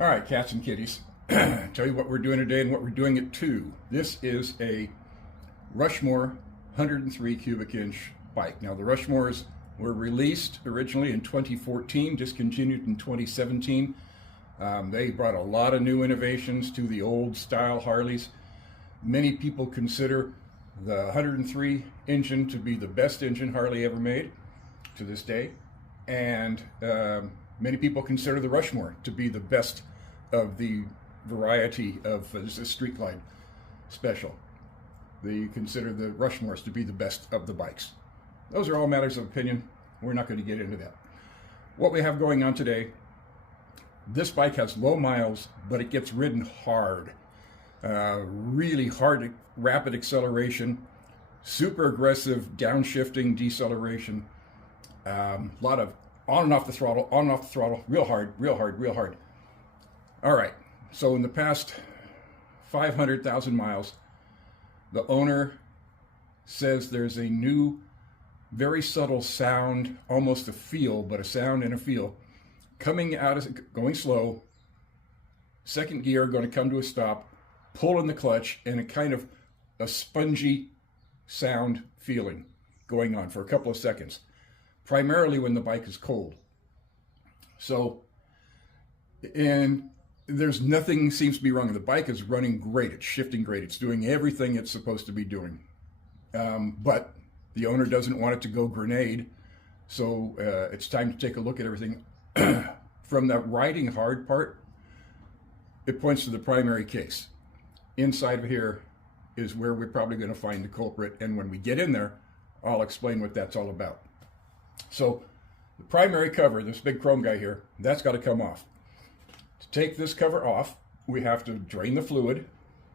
All right, cats and kitties. Tell you what we're doing today and what we're doing it to. This is a Rushmore 103 cubic inch bike. Now the Rushmores were released originally in 2014, discontinued in 2017. They brought a lot of new innovations to the old style Harleys. Many people consider the 103 engine to be the best engine Harley ever made to this day. And many people consider the Rushmore to be the best of the variety of this is Street Glide special. They consider the Rushmores to be the best of the bikes. Those are all matters of opinion. We're not going to get into that. What we have going on today, this bike has low miles, but it gets ridden hard. Really hard, rapid acceleration, super aggressive downshifting, deceleration. A lot of on and off the throttle, real hard, real hard, real hard. All right, so in the past 500,000 miles, the owner says there's a new, very subtle sound, almost a feel, but a sound and a feel, coming out, going slow, second gear going to come to a stop, pull in the clutch, and a kind of a spongy sound feeling going on for a couple of seconds, primarily when the bike is cold. So, and there's nothing seems to be wrong. The bike is running great. It's shifting great. It's doing everything it's supposed to be doing. But the owner doesn't want it to go grenade. So it's time to take a look at everything. From the riding hard part, it points to the primary case. Inside of here is where we're probably going to find the culprit. And when we get in there, I'll explain what that's all about. So the primary cover, this big chrome guy here, that's got to come off. To take this cover off, we have to drain the fluid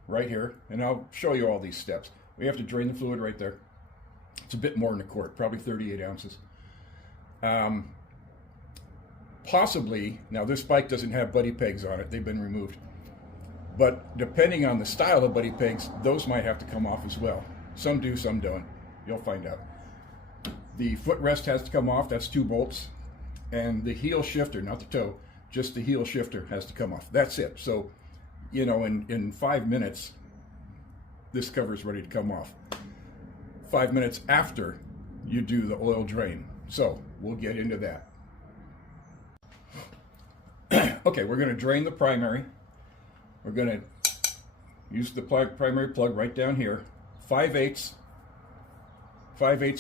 right here, and I'll show you all these steps. We have to drain the fluid right there. It's a bit more than a quart, probably 38 ounces. Possibly, now this bike doesn't have buddy pegs on it, they've been removed. But depending on the style of buddy pegs, those might have to come off as well. Some do, some don't. You'll find out. The footrest has to come off, that's 2 bolts. And the heel shifter, not the toe, just the heel shifter has to come off. That's it. So, you know, in 5 minutes, this cover is ready to come off. 5 minutes after you do the oil drain. So we'll get into that. Okay, we're going to drain the primary. We're going to use the primary plug right down here. 5/8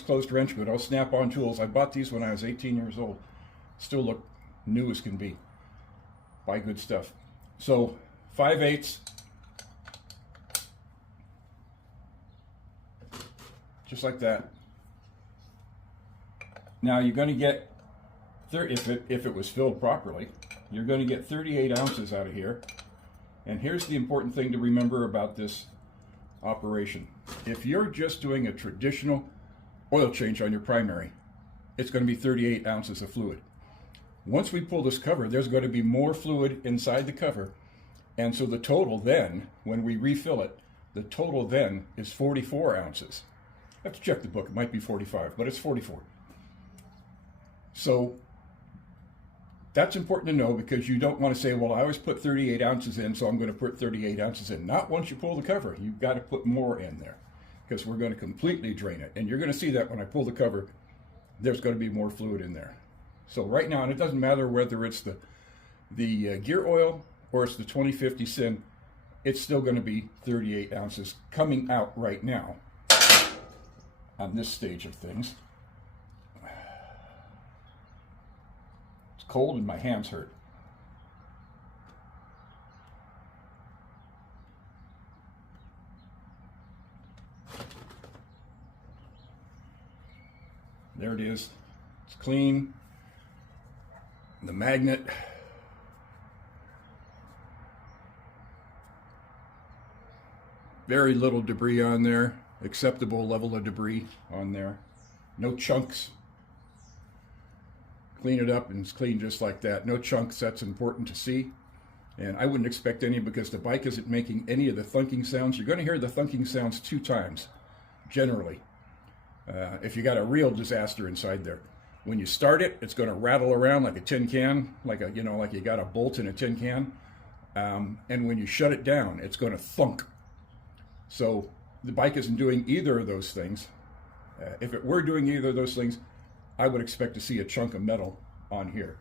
closed wrench, but all snap-on tools. I bought these when I was 18 years old. Still look new as can be. Buy good stuff. So 5/8, just like that. Now you're going to get, if it was filled properly, you're going to get 38 ounces out of here. And here's the important thing to remember about this operation. If you're just doing a traditional oil change on your primary, it's going to be 38 ounces of fluid. Once we pull this cover, there's going to be more fluid inside the cover. And so the total then, when we refill it, the total then is 44 ounces. I have to check the book. It might be 45, but it's 44. So that's important to know, because you don't want to say, well, I always put 38 ounces in, so I'm going to put 38 ounces in. Not once you pull the cover. You've got to put more in there, because we're going to completely drain it. And you're going to see that when I pull the cover, there's going to be more fluid in there. So right now, and it doesn't matter whether it's the gear oil or it's the 2050 Sin, it's still going to be 38 ounces coming out right now on this stage of things. It's cold and my hands hurt. There it is. It's clean. The magnet, very little debris on there, acceptable level of debris on there, no chunks. Clean it up and it's clean just like that. No chunks, that's important to see. And I wouldn't expect any, because the bike isn't making any of the thunking sounds. You're going to hear the thunking sounds 2 times, generally, if you got a real disaster inside there. When you start it, it's going to rattle around like a tin can, like you got a bolt in a tin can. and when you shut it down, it's going to thunk. So the bike isn't doing either of those things. If it were doing either of those things, I would expect to see a chunk of metal on here.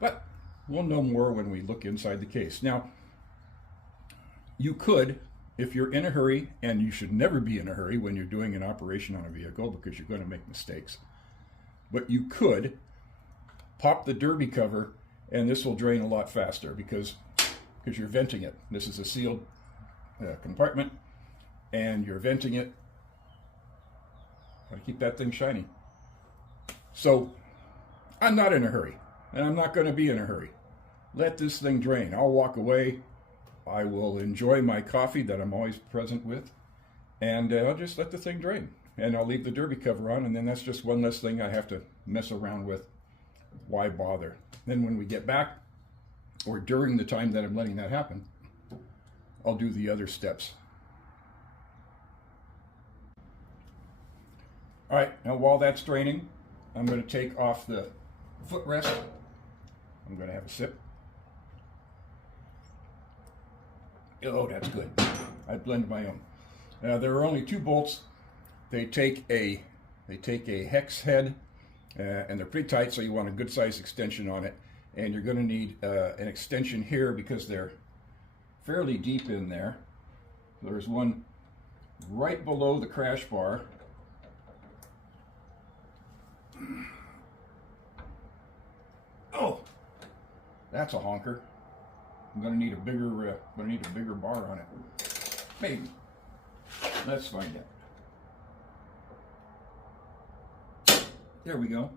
But we'll know more when we look inside the case. Now, you could, if you're in a hurry, and you should never be in a hurry when you're doing an operation on a vehicle because you're going to make mistakes, but you could pop the derby cover and this will drain a lot faster because you're venting it. This is a sealed compartment and you're venting it. Gotta keep that thing shiny. So I'm not in a hurry, and I'm not going to be in a hurry. Let this thing drain. I'll walk away. I will enjoy my coffee that I'm always present with, and I'll just let the thing drain. And I'll leave the derby cover on, and then that's just one less thing I have to mess around with. Why bother? Then when we get back, or during the time that I'm letting that happen, I'll do the other steps. All right, now while that's draining, I'm going to take off the footrest. I'm going to have a sip. Oh, that's good. I blend my own. There are only 2 bolts. They take a hex head, and they're pretty tight, so you want a good size extension on it. And you're going to need an extension here because they're fairly deep in there. There's one right below the crash bar. Oh, that's a honker. I'm going to need a bigger bar on it. Maybe. Let's find out. There we go.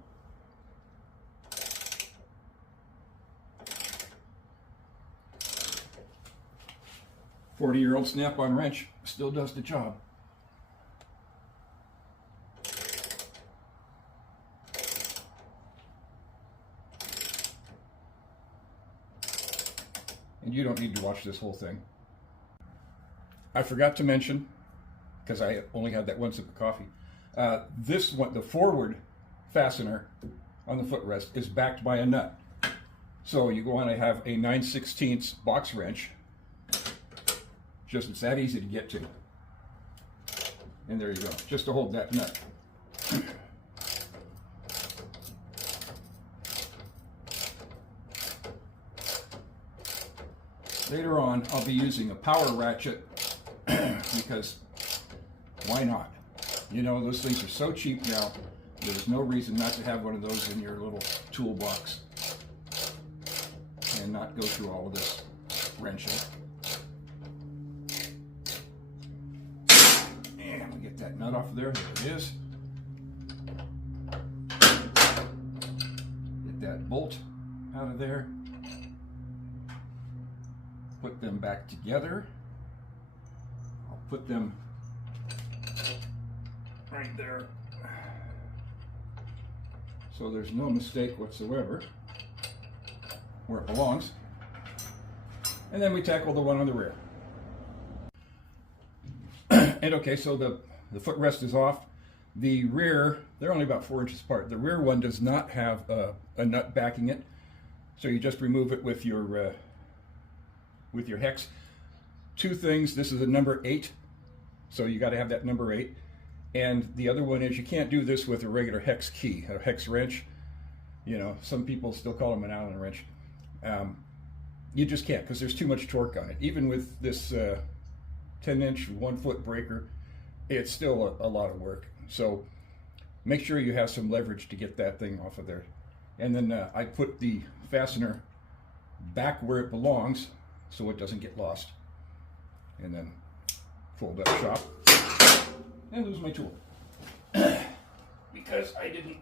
40-year-old snap-on wrench still does the job. And you don't need to watch this whole thing. I forgot to mention, because I only had that one sip of coffee, this one, the forward fastener on the footrest, is backed by a nut. So you want to have a 9/16 box wrench. Just it's that easy to get to. And there you go, just to hold that nut. Later on, I'll be using a power ratchet because why not? You know, those things are so cheap now, there's no reason not to have one of those in your little toolbox and not go through all of this wrenching. And we get that nut off of there. There it is. Get that bolt out of there. Put them back together. I'll put them right there so there's no mistake whatsoever where it belongs. And then we tackle the one on the rear. And okay, so the footrest is off. The rear, they're only about 4 inches apart. The rear one does not have a nut backing it, so you just remove it with your hex. 2 things. This is a number 8, so you got to have that number 8. And the other one is you can't do this with a regular hex key, a hex wrench. You know, some people still call them an Allen wrench. You just can't because there's too much torque on it. Even with this 10-inch 1-foot breaker, it's still a lot of work. So make sure you have some leverage to get that thing off of there. And then I put the fastener back where it belongs so it doesn't get lost. And then fold up shop and lose my tool because I didn't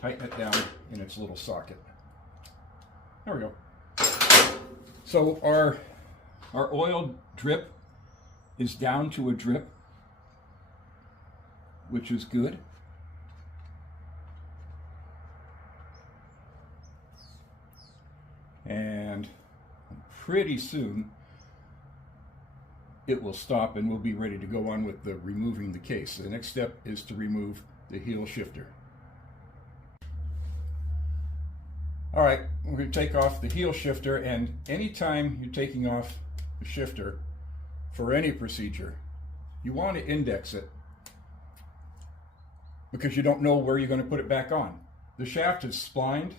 tighten it down in its little socket. There we go. So our oil drip is down to a drip, which is good. And pretty soon it will stop and we'll be ready to go on with the removing the case. The next step is to remove the heel shifter. All right, we're going to take off the heel shifter, and anytime you're taking off the shifter for any procedure, you want to index it because you don't know where you're going to put it back on. The shaft is splined,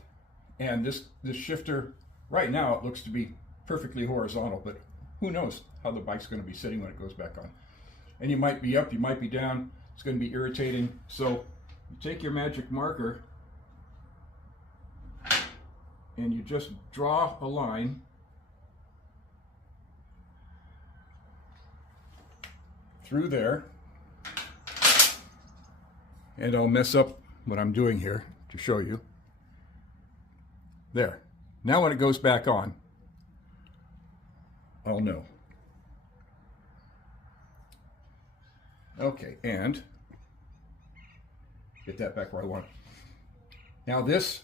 and this shifter, right now it looks to be perfectly horizontal, but who knows how the bike's going to be sitting when it goes back on. And you might be up, you might be down, it's going to be irritating. So you take your magic marker and you just draw a line through there, and I'll mess up what I'm doing here to show you. There. Now when it goes back on, I'll know. Okay, and get that back where I want it. Now this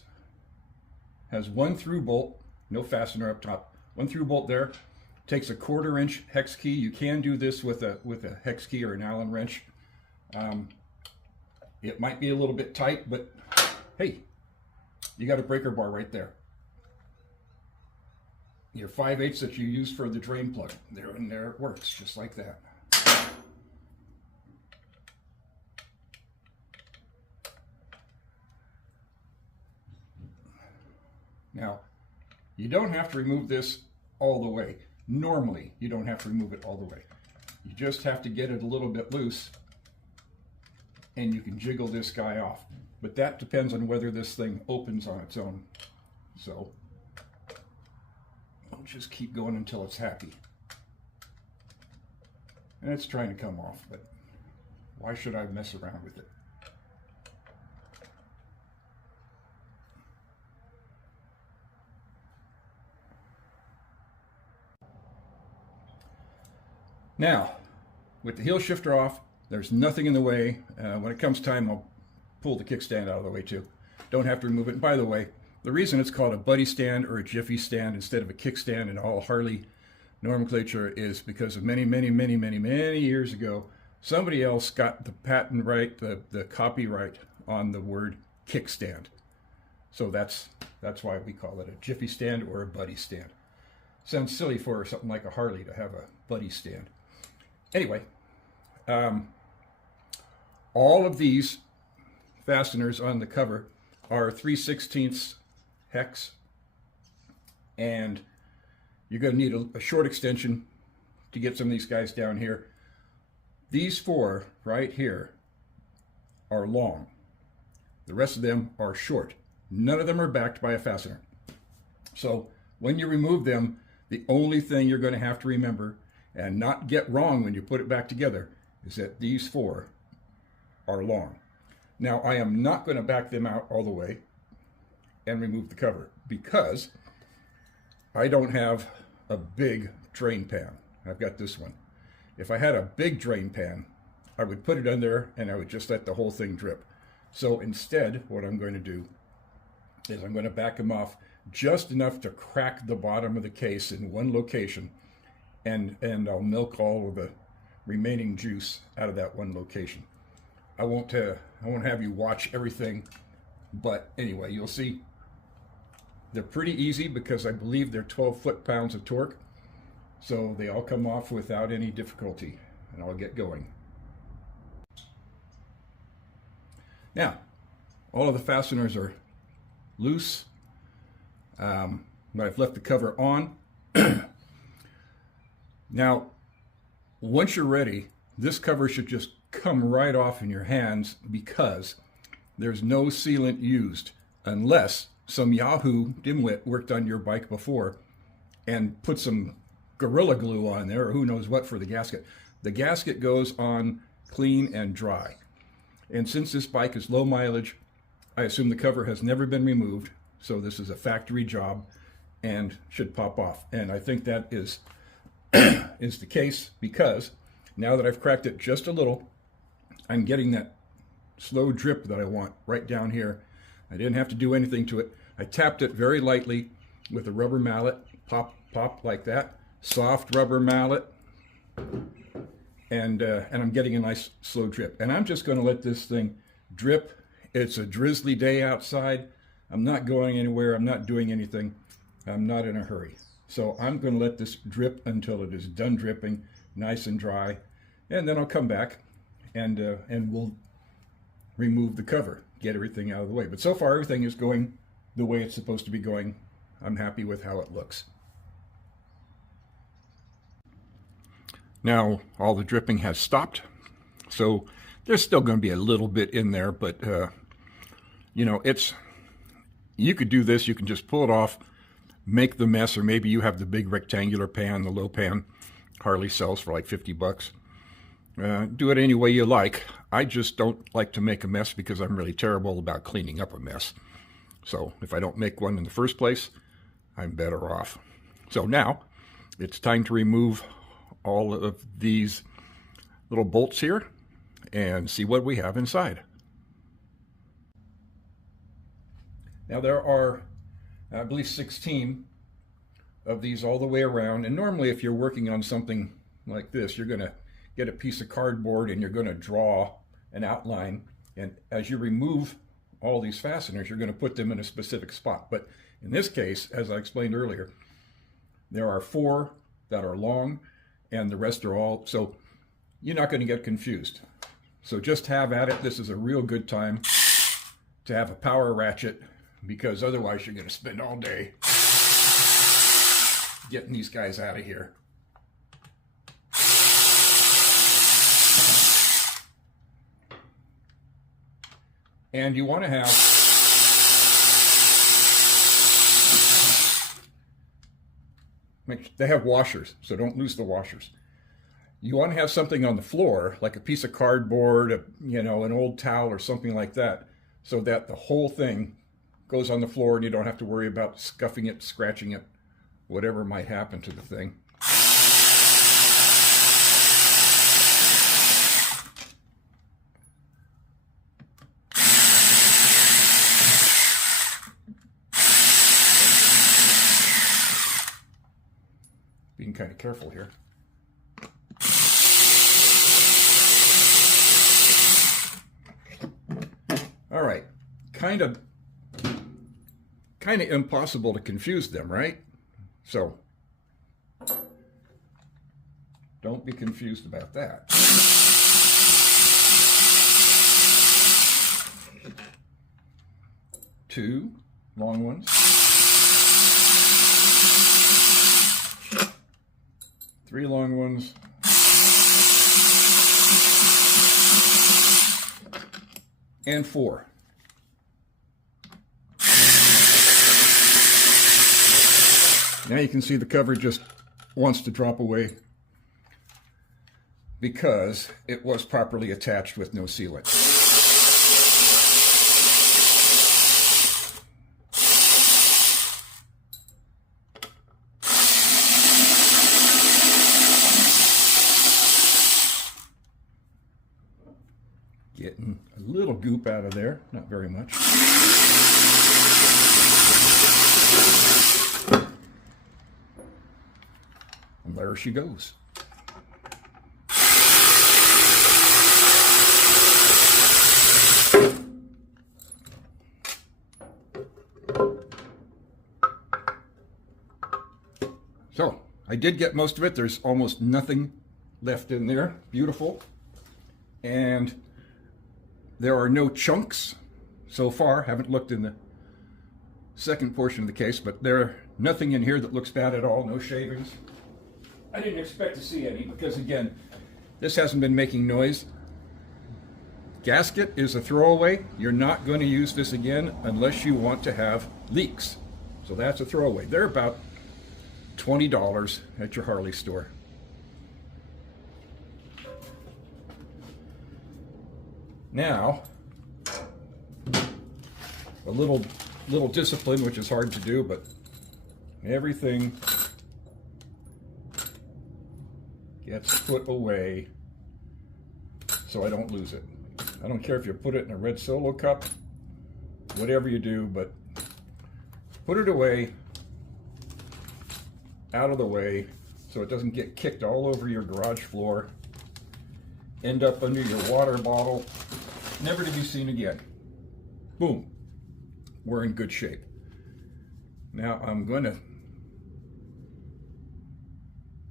has one through bolt, no fastener up top. One through bolt there. Takes a 1/4 inch hex key. You can do this with a hex key or an Allen wrench. It might be a little bit tight, but hey, you got a breaker bar right there. Your 5/8 that you use for the drain plug, there and there it works, just like that. Now, you don't have to remove this all the way. Normally, you don't have to remove it all the way. You just have to get it a little bit loose, and you can jiggle this guy off. But that depends on whether this thing opens on its own. So, I'll just keep going until it's happy. And it's trying to come off, but why should I mess around with it? Now, with the heel shifter off, there's nothing in the way. When it comes time, I'll pull the kickstand out of the way too. Don't have to remove it. And by the way, the reason it's called a buddy stand or a jiffy stand instead of a kickstand in all Harley nomenclature is because of many years ago, somebody else got the patent right, the copyright on the word kickstand. So that's why we call it a jiffy stand or a buddy stand. Sounds silly for something like a Harley to have a buddy stand. Anyway, all of these fasteners on the cover are 3/16 hex, and you're going to need a short extension to get some of these guys down here. These 4 right here are long. The rest of them are short. None of them are backed by a fastener. So when you remove them, the only thing you're going to have to remember and not get wrong when you put it back together is that these 4 are long. Now, I am not going to back them out all the way and remove the cover because I don't have a big drain pan. I've got this one. If I had a big drain pan, I would put it in there and I would just let the whole thing drip. So instead, what I'm going to do is I'm going to back them off just enough to crack the bottom of the case in one location, and I'll milk all of the remaining juice out of that one location. I won't have you watch everything, but anyway, you'll see they're pretty easy because I believe they're 12 foot-pounds of torque, so they all come off without any difficulty, and I'll get going. Now, all of the fasteners are loose, but I've left the cover on. Now, once you're ready, this cover should just come right off in your hands because there's no sealant used unless some Yahoo dimwit worked on your bike before and put some Gorilla Glue on there or who knows what for the gasket. The gasket goes on clean and dry. And since this bike is low mileage, I assume the cover has never been removed, so this is a factory job and should pop off. And I think that is the case because now that I've cracked it just a little, I'm getting that slow drip that I want right down here. I didn't have to do anything to it. I tapped it very lightly with a rubber mallet, pop, pop like that, soft rubber mallet, and I'm getting a nice slow drip. And I'm just going to let this thing drip. It's a drizzly day outside. I'm not going anywhere. I'm not doing anything. I'm not in a hurry. So I'm going to let this drip until it is done dripping, nice and dry, and then I'll come back and we'll remove the cover, get everything out of the way. But so far, everything is going the way it's supposed to be going. I'm happy with how it looks. Now, all the dripping has stopped, so there's still going to be a little bit in there, but you know, you could do this. You can just pull it off, make the mess, or maybe you have the big rectangular pan, the low pan Harley sells for like 50 bucks. Do it any way you like. I just don't like to make a mess because I'm really terrible about cleaning up a mess. So if I don't make one in the first place, I'm better off. So now it's time to remove all of these little bolts here and see what we have inside. Now there are, I believe, 16 of these all the way around. And normally if you're working on something like this, you're going to get a piece of cardboard and you're going to draw an outline. And as you remove all these fasteners, you're going to put them in a specific spot. But in this case, as I explained earlier, there are 4 that are long and the rest are all, so you're not going to get confused. So just have at it. This is a real good time to have a power ratchet, because otherwise you're going to spend all day getting these guys out of here. And you want to have they have washers, so don't lose the washers. You want to have something on the floor, like a piece of cardboard, you know, an old towel or something like that, so that the whole thing goes on the floor and you don't have to worry about scuffing it, scratching it, whatever might happen to the thing. Being kind of careful here. All right, kind of impossible to confuse them, right? So don't be confused about that. Two long ones. 3 long ones. And 4. Now you can see the cover just wants to drop away because it was properly attached with no sealant. Getting a little goop out of there, not very much. And there she goes. So, I did get most of it. There's almost nothing left in there. Beautiful. And there are no chunks so far. Haven't looked in the second portion of the case, but there's nothing in here that looks bad at all. No shavings. I didn't expect to see any because, again, this hasn't been making noise. Gasket is a throwaway. You're not going to use this again unless you want to have leaks. So that's a throwaway. They're about $20 at your Harley store. Now, a little discipline, which is hard to do, but everything gets put away so I don't lose it. I don't care if you put it in a red Solo cup, whatever you do, but put it away, out of the way, so it doesn't get kicked all over your garage floor, end up under your water bottle, never to be seen again. Boom. we're in good shape. Now I'm going to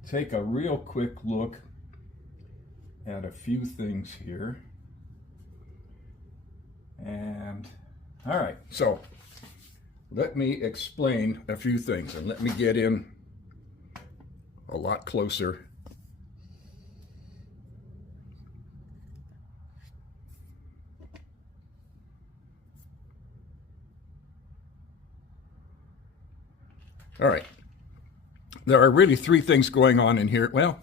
take a real quick look at a few things here. And all right, so let me explain a few things, and let me get in a lot closer. All right, there are really three things going on in here. Well,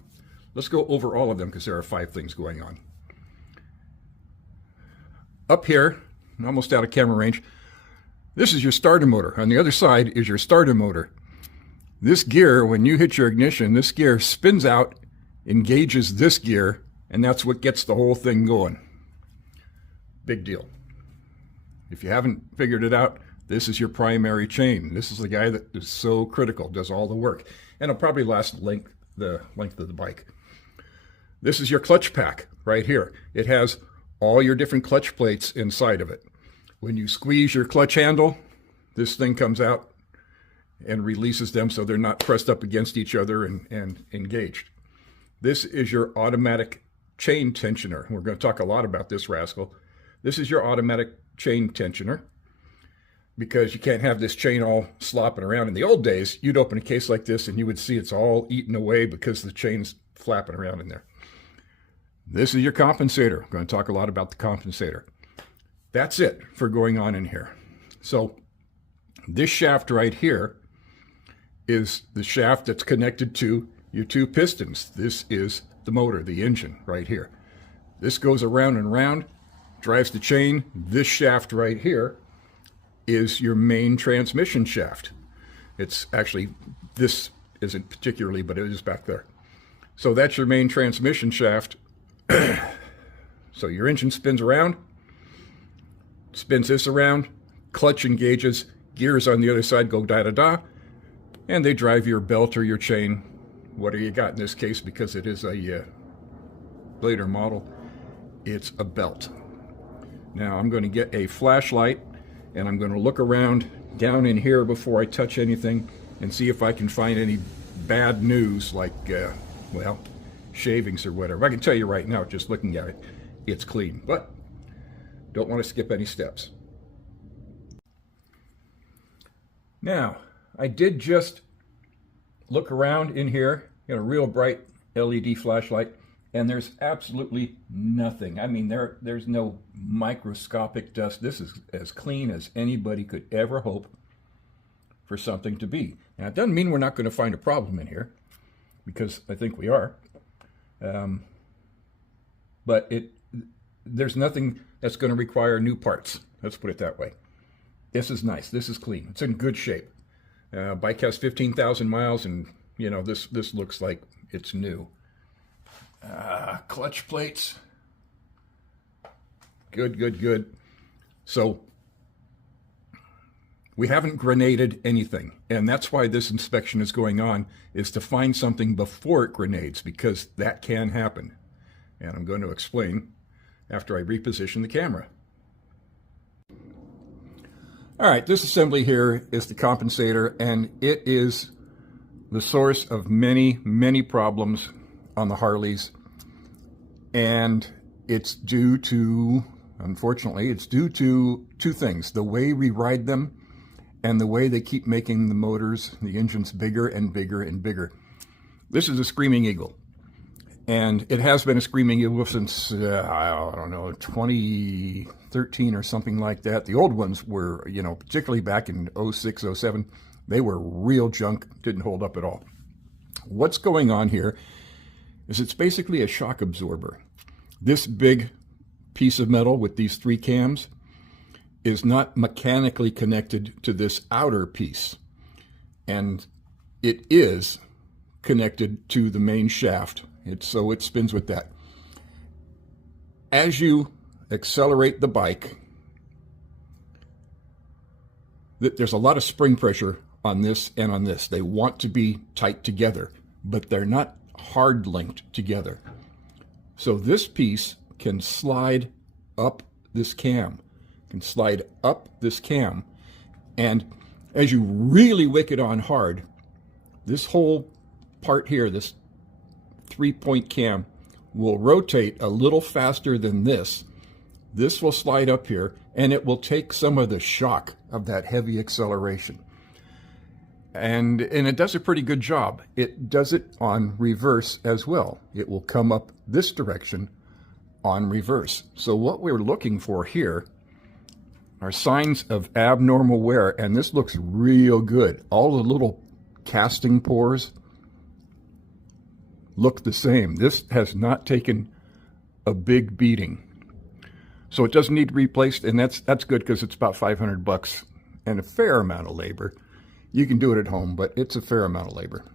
let's go over all of them because there are 5 things going on. Up here, almost out of camera range, this is your starter motor. On the other side is your starter motor. This gear, when you hit your ignition, this gear spins out, engages this gear, and that's what gets the whole thing going. Big deal. If you haven't figured it out, this is your primary chain. This is the guy that is so critical, does all the work. And it'll probably last the length of the bike. This is your clutch pack right here. It has all your different clutch plates inside of it. When you squeeze your clutch handle, this thing comes out and releases them so they're not pressed up against each other and engaged. This is your automatic chain tensioner. We're going to talk a lot about this rascal. This is your automatic chain tensioner, because you can't have this chain all slopping around. In the old days, you'd open a case like this and you would see it's all eaten away because the chain's flapping around in there. This is your compensator. I'm going to talk a lot about the compensator. That's it for going on in here. So this shaft right here is the shaft that's connected to your 2 pistons. This is the motor, the engine right here. This goes around and around, drives the chain. This shaft right here is your main transmission shaft. It's actually, this isn't particularly, but it is back there. So that's your main transmission shaft. So your engine spins around, spins this around, clutch engages, gears on the other side go da-da-da, and they drive your belt or your chain. What do you got in this case? Because it is a later model, it's a belt. Now I'm going to get a flashlight, and I'm going to look around down in here before I touch anything and see if I can find any bad news, like, well, shavings or whatever. I can tell you right now, just looking at it, it's clean, but don't want to skip any steps. Now, I did just look around in here, got a real bright LED flashlight, and there's absolutely nothing. I mean, there's no microscopic dust. This is as clean as anybody could ever hope for something to be. Now, it doesn't mean we're not going to find a problem in here, because I think we are. But there's nothing that's going to require new parts. Let's put it that way. This is nice. This is clean. It's in good shape. Bike has 15,000 miles, and you know this looks like it's new. Clutch plates. Good, good, good. So we haven't grenaded anything, and that's why this inspection is going on, is to find something before it grenades, because that can happen. And I'm going to explain after I reposition the camera. All right, this assembly here is the compensator, and it is the source of many, many problems on the Harleys. And it's due to, unfortunately, it's due to 2 things: the way we ride them and the way they keep making the motors, the engines, bigger and bigger and bigger. This is a Screaming Eagle, and it has been a Screaming Eagle since, I don't know, 2013 or something like that. The old ones were, you know, particularly back in 06, 07, they were real junk, didn't hold up at all. What's going on here is it's basically a shock absorber. This big piece of metal with these 3 cams is not mechanically connected to this outer piece, and it is connected to the main shaft. So it spins with that. As you accelerate the bike, there's a lot of spring pressure on this and on this. They want to be tight together, but they're not hard linked together. So this piece can slide up this cam, And as you really wick it on hard, this whole part here, this 3-point cam, will rotate a little faster than this. This will slide up here, and it will take some of the shock of that heavy acceleration. And it does a pretty good job. It does it on reverse as well. It will come up this direction on reverse. So what we're looking for here are signs of abnormal wear, and this looks real good. All the little casting pores look the same. This has not taken a big beating. So it doesn't need to be replaced, and that's good because it's about $500 and a fair amount of labor. You can do it at home, but it's a fair amount of labor.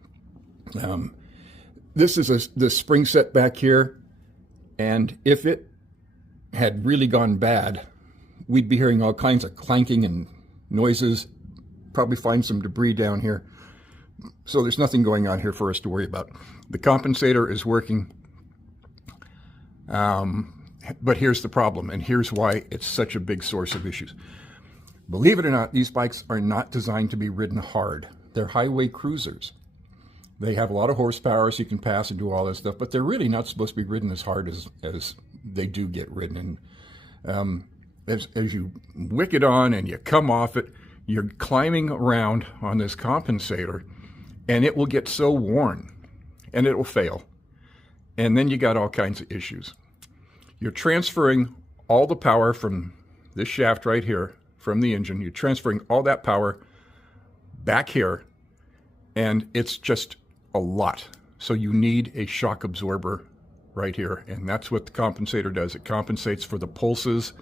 This is the spring set back here, and if it had really gone bad, we'd be hearing all kinds of clanking and noises, probably find some debris down here. So there's nothing going on here for us to worry about. The compensator is working, but here's the problem, and here's why it's such a big source of issues. Believe it or not, these bikes are not designed to be ridden hard. They're highway cruisers. They have a lot of horsepower, so you can pass and do all that stuff, but they're really not supposed to be ridden as hard as they do get ridden. And as you wick it on and you come off it, you're climbing around on this compensator, and it will get so worn, and it will fail. And then you got all kinds of issues. You're transferring all the power from this shaft right here, from the engine. You're transferring all that power back here, and it's just a lot. So you need a shock absorber right here, and that's what the compensator does. It compensates for the pulses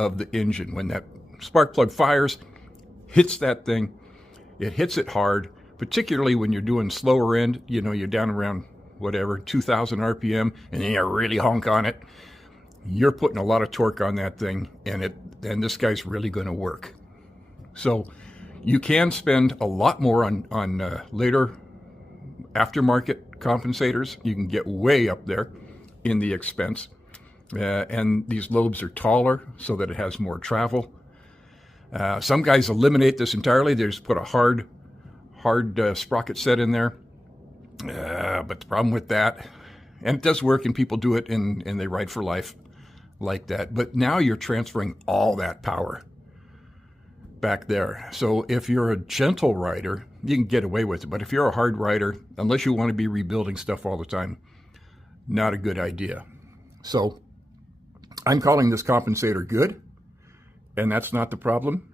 of the engine. When that spark plug fires, hits that thing, it hits it hard, particularly when you're doing slower end, you know, you're down around whatever, 2,000 RPM, and then you really honk on it. You're putting a lot of torque on that thing, and this guy's really going to work. So you can spend a lot more on later aftermarket compensators. You can get way up there in the expense. And these lobes are taller so that it has more travel. Some guys eliminate this entirely. They just put a hard sprocket set in there. But the problem with that, and it does work, and people do it, and they ride for life like that. But now you're transferring all that power back there. So if you're a gentle rider, you can get away with it. But if you're a hard rider, unless you want to be rebuilding stuff all the time, not a good idea. So I'm calling this compensator good, and that's not the problem.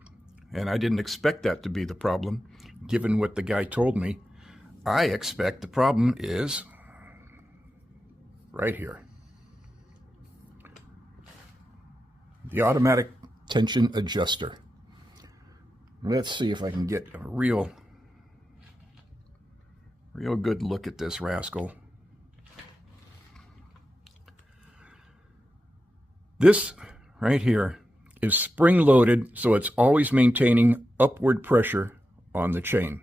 And I didn't expect that to be the problem, given what the guy told me. I expect the problem is right here. The automatic tension adjuster. Let's see if I can get a real good look at this rascal. This right here is spring-loaded, so it's always maintaining upward pressure on the chain.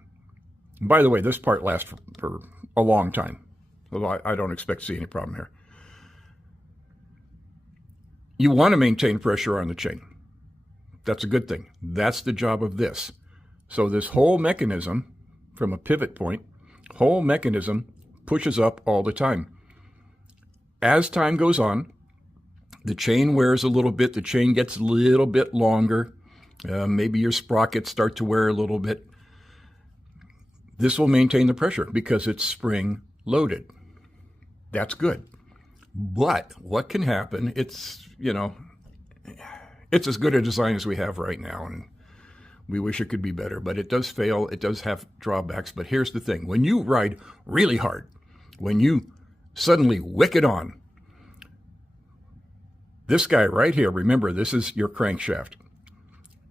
And by the way, this part lasts for a long time, although I don't expect to see any problem here. You want to maintain pressure on the chain. That's a good thing. That's the job of this. So this whole mechanism, from a pivot point, whole mechanism pushes up all the time. As time goes on, the chain wears a little bit, the chain gets a little bit longer, maybe your sprockets start to wear a little bit. This will maintain the pressure because it's spring loaded. That's good. But what can happen, it's as good a design as we have right now, and we wish it could be better, but it does fail, it does have drawbacks. But here's the thing, when you ride really hard, when you suddenly wick it on, this guy right here, remember, this is your crankshaft.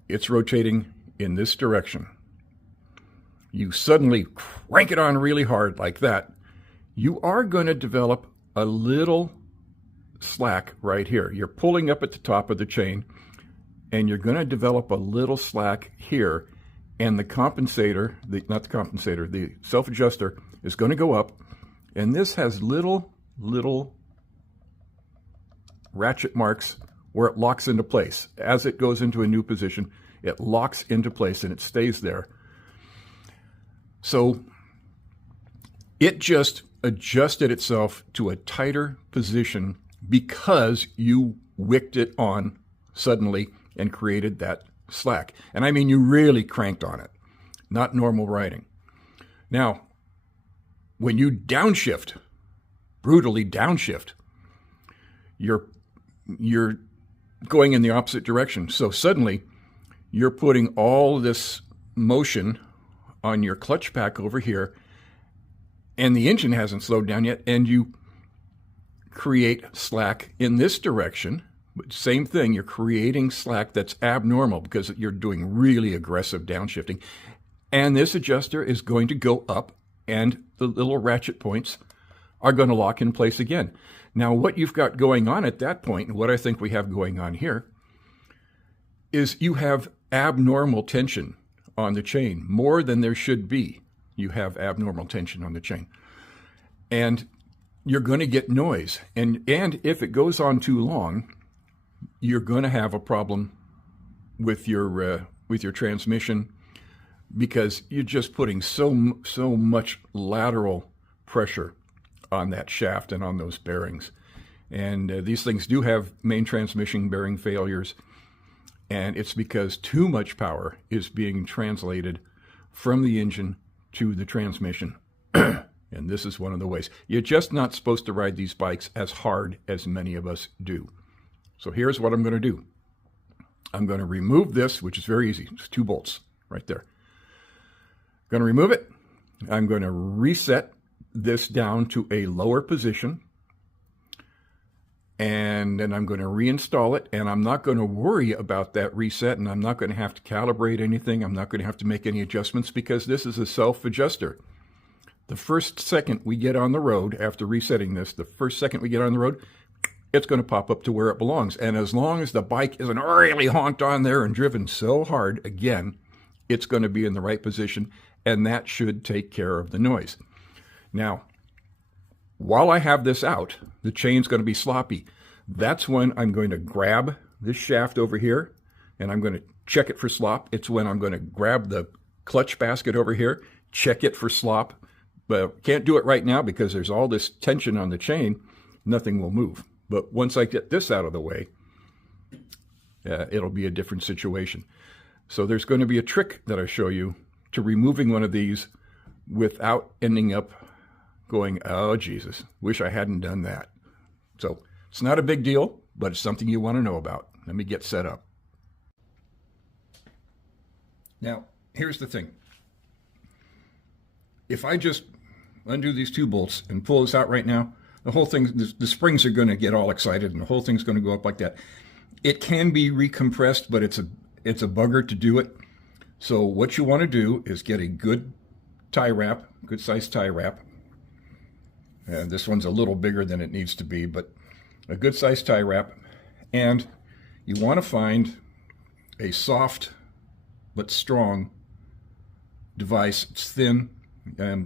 It's rotating in this direction. You suddenly crank it on really hard like that, you are going to develop a little slack right here. You're pulling up at the top of the chain, and you're going to develop a little slack here, and the compensator, the self-adjuster is going to go up, and this has little ratchet marks where it locks into place. As it goes into a new position, it locks into place and it stays there. So it just adjusted itself to a tighter position because you wicked it on suddenly and created that slack. And I mean, you really cranked on it, not normal riding. Now, when you downshift, brutally downshift, you're going in the opposite direction. So suddenly you're putting all this motion on your clutch pack over here, and the engine hasn't slowed down yet, and you create slack in this direction. Same thing, you're creating slack that's abnormal because you're doing really aggressive downshifting. And this adjuster is going to go up, and the little ratchet points are going to lock in place again. Now, what you've got going on at that point, and what I think we have going on here, is you have abnormal tension on the chain, more than there should be. You have abnormal tension on the chain. And you're going to get noise. And if it goes on too long, you're going to have a problem with your transmission, because you're just putting so much lateral pressure on that shaft and on those bearings. And these things do have main transmission bearing failures, and it's because too much power is being translated from the engine to the transmission. And this is one of the ways. You're just not supposed to ride these bikes as hard as many of us do. So here's what I'm going to do. I'm going to remove this, which is very easy. It's 2 bolts right there. Going to remove it. I'm going to reset this down to a lower position, and then I'm going to reinstall it, and I'm not going to worry about that reset, and I'm not going to have to calibrate anything. I'm not going to have to make any adjustments, because this is a self-adjuster. The first second we get on the road, after resetting this, the first second we get on the road, it's going to pop up to where it belongs. And as long as the bike isn't really honked on there and driven so hard, again, it's going to be in the right position, and that should take care of the noise. Now, while I have this out, the chain's going to be sloppy. That's when I'm going to grab this shaft over here, and I'm going to check it for slop. It's when I'm going to grab the clutch basket over here, check it for slop. But can't do it right now because there's all this tension on the chain. Nothing will move. But once I get this out of the way, it'll be a different situation. So there's going to be a trick that I show you to removing one of these without ending up going, oh, Jesus, wish I hadn't done that. So it's not a big deal, but it's something you want to know about. Let me get set up. Now, here's the thing. If I just undo these 2 bolts and pull this out right now, the whole thing, the springs are going to get all excited, and the whole thing's going to go up like that. It can be recompressed, but it's a bugger to do it. So what you want to do is get a good tie wrap, good sized tie wrap. And this one's a little bigger than it needs to be, but a good sized tie wrap. And you want to find a soft but strong device. It's thin.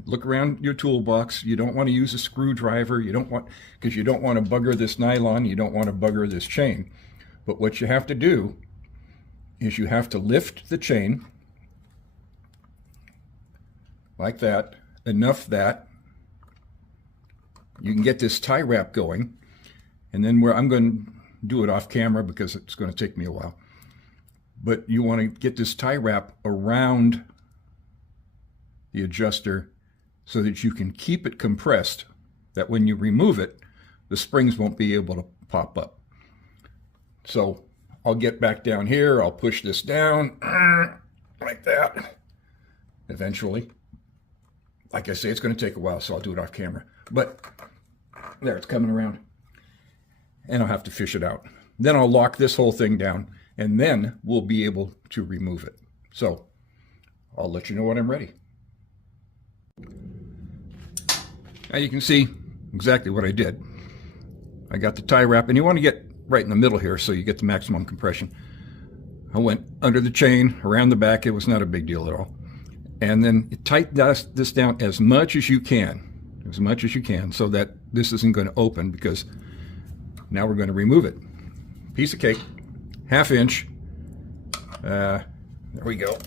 Look around your toolbox. You don't want to use a screwdriver. Because you don't want to bugger this nylon. You don't want to bugger this chain. But what you have to do is you have to lift the chain like that, enough that you can get this tie wrap going. And then I'm going to do it off camera because it's going to take me a while. But you want to get this tie wrap around the adjuster so that you can keep it compressed, that when you remove it, the springs won't be able to pop up. So I'll get back down here, I'll push this down like that eventually. Like I say, it's going to take a while, so I'll do it off camera. But there, it's coming around. And I'll have to fish it out. Then I'll lock this whole thing down, and then we'll be able to remove it. So I'll let you know when I'm ready. Now you can see exactly what I did. I got the tie wrap, and you want to get right in the middle here so you get the maximum compression. I went under the chain, around the back. It was not a big deal at all. And then you tighten this down as much as you can, so that this isn't going to open, because now we're going to remove it. Piece of cake, 1/2 inch. There we go.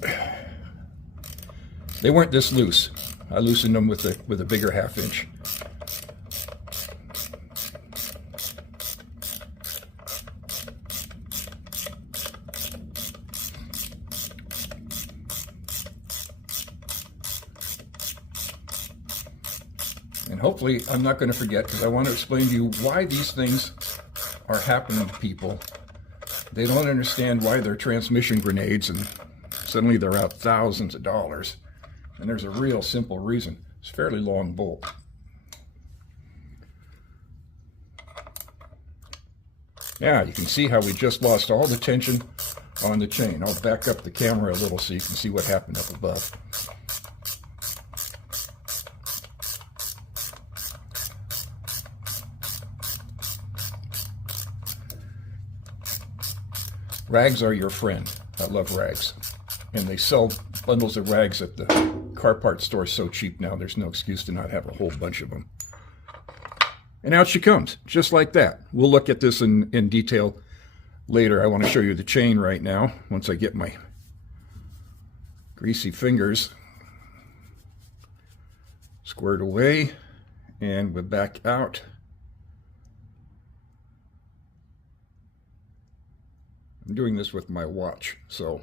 They weren't this loose. I loosened them with a bigger 1/2 inch. And hopefully I'm not going to forget, because I want to explain to you why these things are happening to people. They don't understand why they're transmission grenades and suddenly they're out thousands of dollars. And there's a real simple reason. It's a fairly long bolt. Yeah, you can see how we just lost all the tension on the chain. I'll back up the camera a little so you can see what happened up above. Rags are your friend. I love rags. And they sell bundles of rags at the car parts store so cheap now, there's no excuse to not have a whole bunch of them. And out she comes, just like that. We'll look at this in detail later. I want to show you the chain right now, once I get my greasy fingers squared away. And we're back out. I'm doing this with my watch, so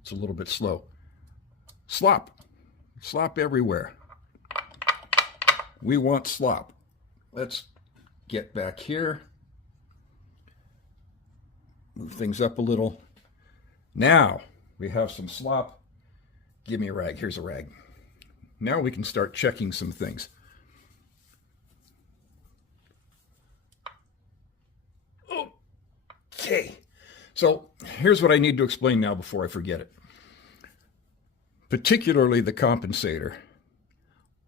it's a little bit slow. Slop. Slop everywhere. We want slop. Let's get back here. Move things up a little. Now we have some slop. Give me a rag. Here's a rag. Now we can start checking some things. Okay. So here's what I need to explain now before I forget it. Particularly the compensator.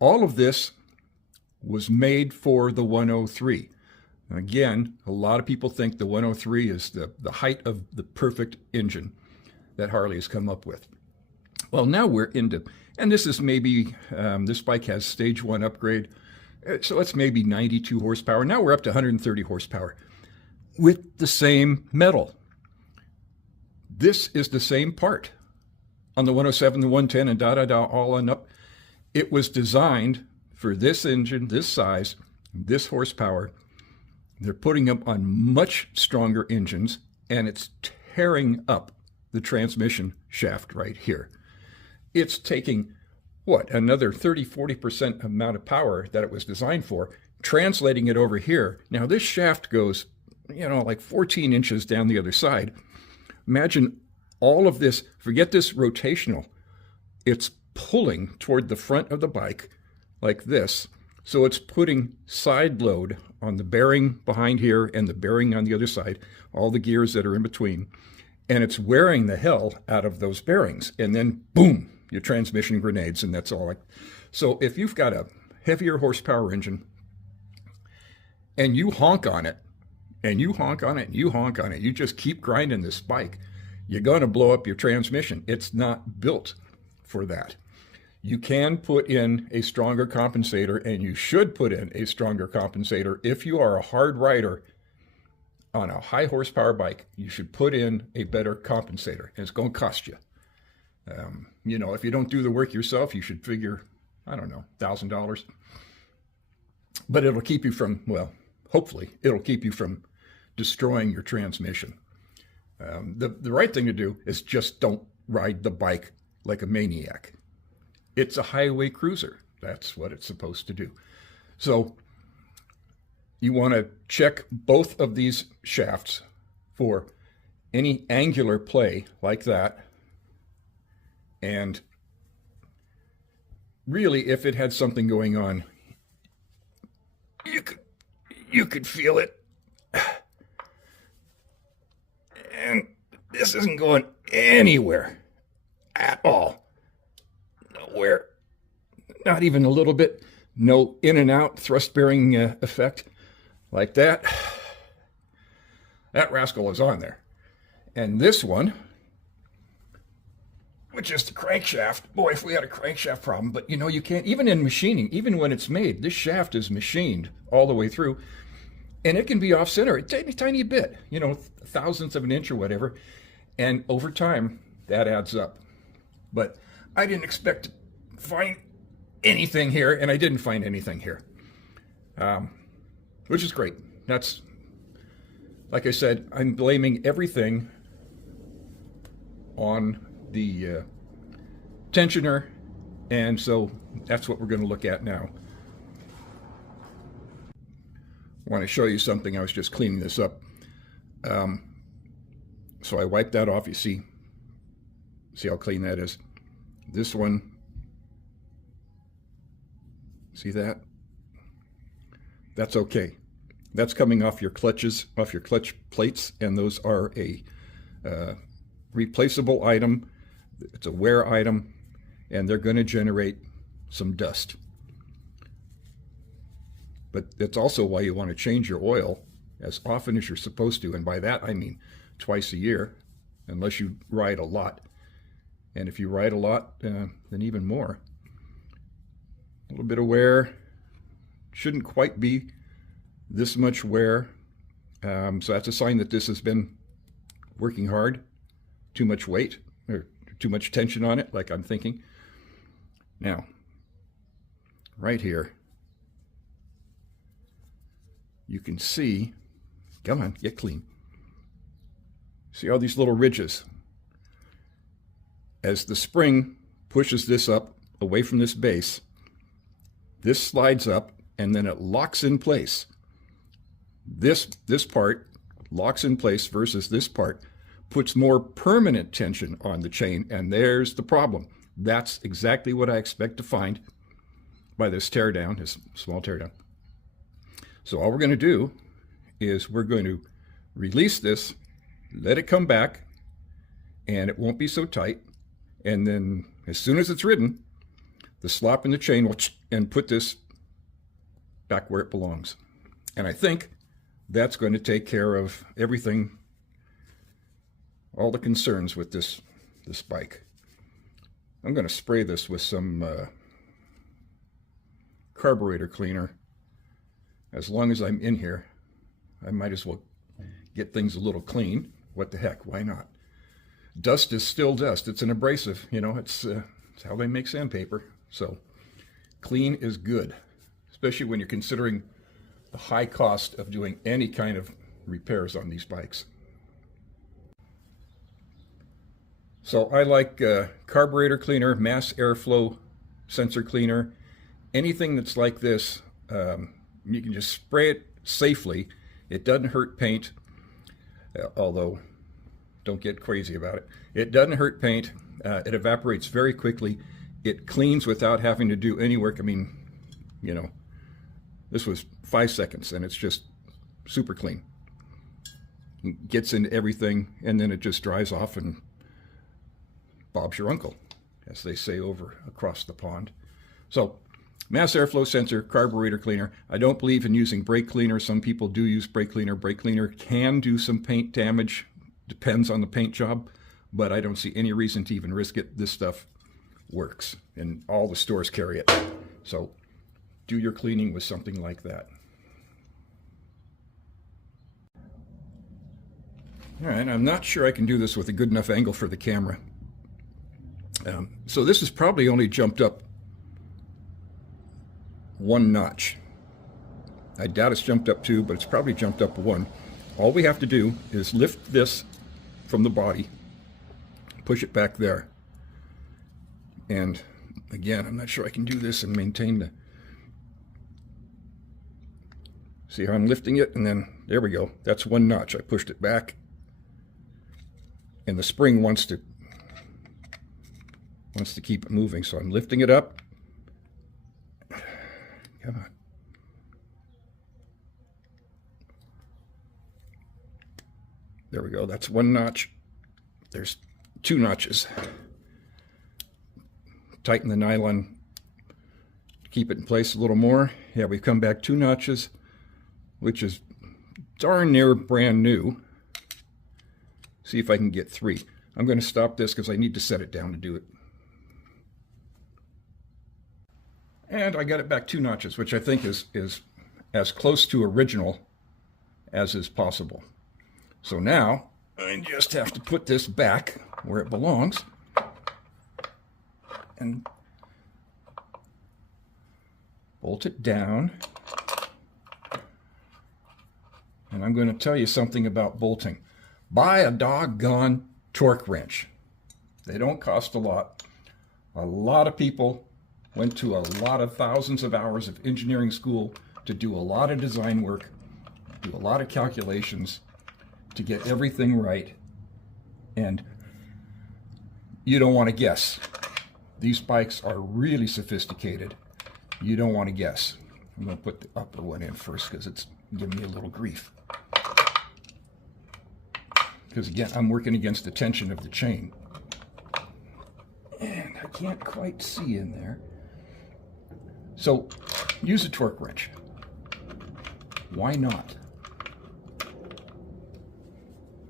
All of this was made for the 103. Again, a lot of people think the 103 is the height of the perfect engine that Harley has come up with. Well, now we're into, and this is maybe, this bike has stage 1 upgrade, so it's maybe 92 horsepower. Now we're up to 130 horsepower with the same metal. This is the same part on the 107, the 110, and da-da-da, all on up. It was designed for this engine, this size, this horsepower. They're putting them on much stronger engines, and it's tearing up the transmission shaft right here. It's taking, what, another 30-40% amount of power that it was designed for, translating it over here. Now this shaft goes, like 14 inches down the other side. Imagine all of this, forget this rotational. It's pulling toward the front of the bike like this. So it's putting side load on the bearing behind here and the bearing on the other side, all the gears that are in between. And it's wearing the hell out of those bearings. And then boom, your transmission grenades, and that's all. So if you've got a heavier horsepower engine and you honk on it, and you honk on it, and you honk on it, you just keep grinding this bike, you're going to blow up your transmission. It's not built for that. You can put in a stronger compensator, and you should put in a stronger compensator. If you are a hard rider on a high horsepower bike, you should put in a better compensator, and it's going to cost you. If you don't do the work yourself, you should figure, I don't know, $1,000. But it'll keep you from, well, hopefully, it'll keep you from destroying your transmission. The right thing to do is just don't ride the bike like a maniac. It's a highway cruiser. That's what it's supposed to do. So you want to check both of these shafts for any angular play like that. And really, if it had something going on, you could feel it. And this isn't going anywhere at all. Nowhere. Not even a little bit. No in and out thrust bearing effect like that. That rascal is on there. And this one, which is the crankshaft. Boy, if we had a crankshaft problem, but you can't, even in machining, even when it's made, this shaft is machined all the way through. And it can be off center a tiny, tiny bit, thousandths of an inch or whatever. And over time, that adds up. But I didn't expect to find anything here, and I didn't find anything here, which is great. That's, like I said, I'm blaming everything on the tensioner, and so that's what we're going to look at now. I want to show you something. I was just cleaning this up. So I wiped that off. You see how clean that is. This one, see that? That's okay. That's coming off your clutches, off your clutch plates, and those are a replaceable item. It's a wear item, and they're going to generate some dust. But that's also why you want to change your oil as often as you're supposed to, and by that I mean twice a year, unless you ride a lot. And if you ride a lot, then even more. A little bit of wear. Shouldn't quite be this much wear. So that's a sign that this has been working hard. Too much weight, or too much tension on it, like I'm thinking. Now, right here, you can see, come on, get clean. See all these little ridges? As the spring pushes this up away from this base, this slides up and then it locks in place. This part locks in place versus this part puts more permanent tension on the chain, and there's the problem. That's exactly what I expect to find by this teardown, this small teardown. So all we're going to do is we're going to release this, let it come back, and it won't be so tight. And then as soon as it's ridden, the slop in the chain will and put this back where it belongs. And I think that's going to take care of everything, all the concerns with this bike. I'm going to spray this with some carburetor cleaner. As long as I'm in here, I might as well get things a little clean. What the heck, why not? Dust is still dust. It's an abrasive, you know, it's how they make sandpaper. So clean is good, especially when you're considering the high cost of doing any kind of repairs on these bikes. So I like carburetor cleaner, mass airflow sensor cleaner, anything that's like this. You can just spray it safely. It doesn't hurt paint, although don't get crazy about it. It doesn't hurt paint. It evaporates very quickly. It cleans without having to do any work. I mean, you know, this was 5 seconds and it's just super clean. It gets into everything, and then it just dries off and Bob's your uncle, as they say over across the pond. So mass airflow sensor, carburetor cleaner. I don't believe in using brake cleaner. Some people do use brake cleaner. Brake cleaner can do some paint damage. Depends on the paint job, but I don't see any reason to even risk it. This stuff works, and all the stores carry it. So do your cleaning with something like that. All right, I'm not sure I can do this with a good enough angle for the camera. So this has probably only jumped up 1 notch. I doubt it's jumped up 2, but it's probably jumped up 1. All we have to do is lift this from the body, push it back there. And again, I'm not sure I can do this and maintain the... See how I'm lifting it? And then, there we go. That's 1 notch. I pushed it back. And the spring wants to keep it moving. So I'm lifting it up. Come on. There we go. That's 1 notch. There's 2 notches. Tighten the nylon to keep it in place a little more. Yeah, we've come back 2 notches, which is darn near brand new. See if I can get 3. I'm going to stop this because I need to set it down to do it. And I got it back 2 notches, which I think is as close to original as is possible. So now I just have to put this back where it belongs and bolt it down. And I'm going to tell you something about bolting. Buy a doggone torque wrench. They don't cost a lot. A lot of people went to a lot of thousands of hours of engineering school to do a lot of design work, do a lot of calculations to get everything right. And you don't want to guess. These bikes are really sophisticated. You don't want to guess. I'm going to put the upper one in first because it's giving me a little grief. Because again, I'm working against the tension of the chain. And I can't quite see in there. So use a torque wrench. Why not?